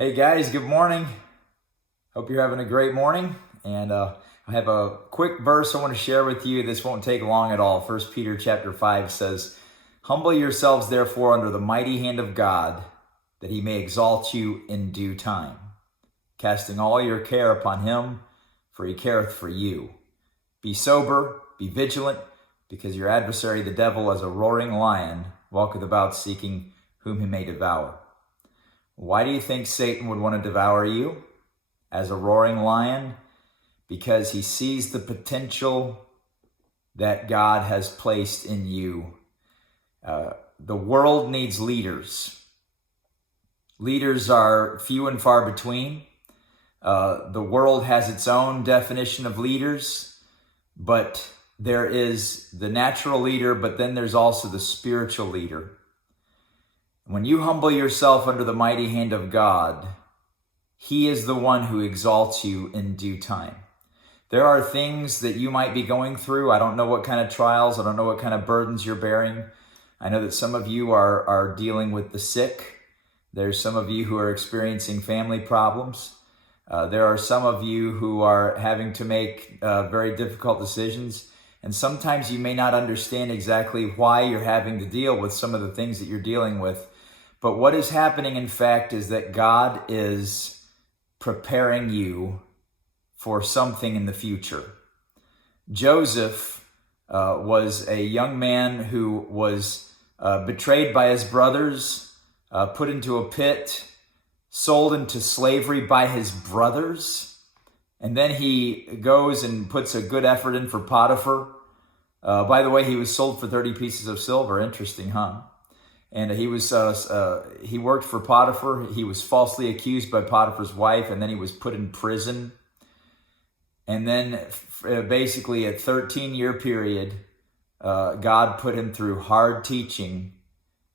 Hey guys, good morning. Hope you're having a great morning. And I have a quick verse I want to share with you. This won't take long at all. 1 Peter chapter 5 says, "Humble yourselves therefore under the mighty hand of God, that he may exalt you in due time. Casting all your care upon him, for he careth for you. Be sober, be vigilant, because your adversary the devil, as a roaring lion, walketh about seeking whom he may devour." Why do you think Satan would want to devour you as a roaring lion? Because he sees the potential that God has placed in you. The world needs leaders. Leaders are few and far between. The world has its own definition of leaders, but there is the natural leader, but then there's also the spiritual leader. When you humble yourself under the mighty hand of God, he is the one who exalts you in due time. There are things that you might be going through. I don't know what kind of trials. I don't know what kind of burdens you're bearing. I know that some of you are dealing with the sick. There's some of you who are experiencing family problems. There are some of you who are having to make very difficult decisions. And sometimes you may not understand exactly why you're having to deal with some of the things that you're dealing with. But what is happening, in fact, is that God is preparing you for something in the future. Joseph was a young man who was betrayed by his brothers, put into a pit, sold into slavery by his brothers. And then he goes and puts a good effort in for Potiphar. By the way, he was sold for 30 pieces of silver. Interesting, huh? And he worked for Potiphar. He was falsely accused by Potiphar's wife, and then he was put in prison. And then basically a 13-year period, God put him through hard teaching.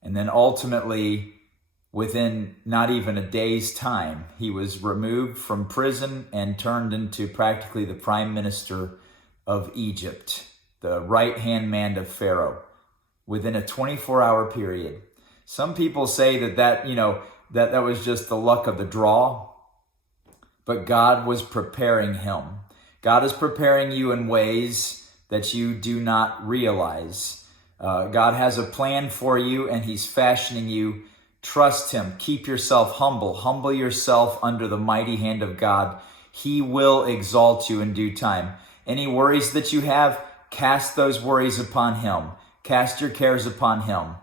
And then ultimately, within not even a day's time, he was removed from prison and turned into practically the prime minister of Egypt, the right-hand man of Pharaoh, within a 24-hour period. Some people say that was just the luck of the draw, but God was preparing him. God is preparing you in ways that you do not realize. God has a plan for you, and he's fashioning you. Trust him. Keep yourself humble. Humble yourself under the mighty hand of God. He will exalt you in due time. Any worries that you have, cast those worries upon him. Cast your cares upon him.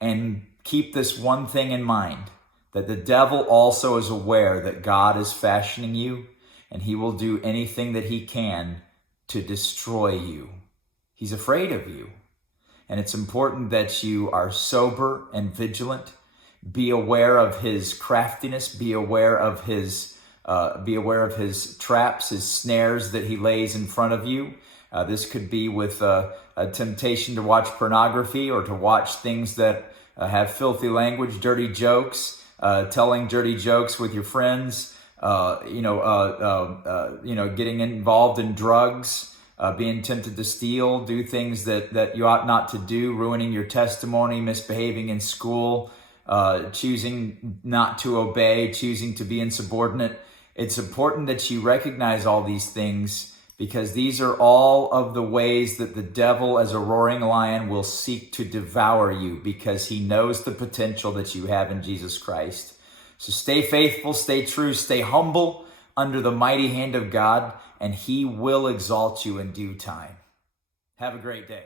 And keep this one thing in mind, that the devil also is aware that God is fashioning you, and he will do anything that he can to destroy you. He's afraid of you. And it's important that you are sober and vigilant. Be aware of his craftiness. Be aware of his traps, his snares that he lays in front of you. This could be with a temptation to watch pornography, or to watch things that have filthy language, dirty jokes, telling dirty jokes with your friends, getting involved in drugs, being tempted to steal, do things that you ought not to do, ruining your testimony, misbehaving in school, choosing not to obey, choosing to be insubordinate. It's important that you recognize all these things, because these are all of the ways that the devil, as a roaring lion, will seek to devour you, because he knows the potential that you have in Jesus Christ. So stay faithful, stay true, stay humble under the mighty hand of God, and he will exalt you in due time. Have a great day.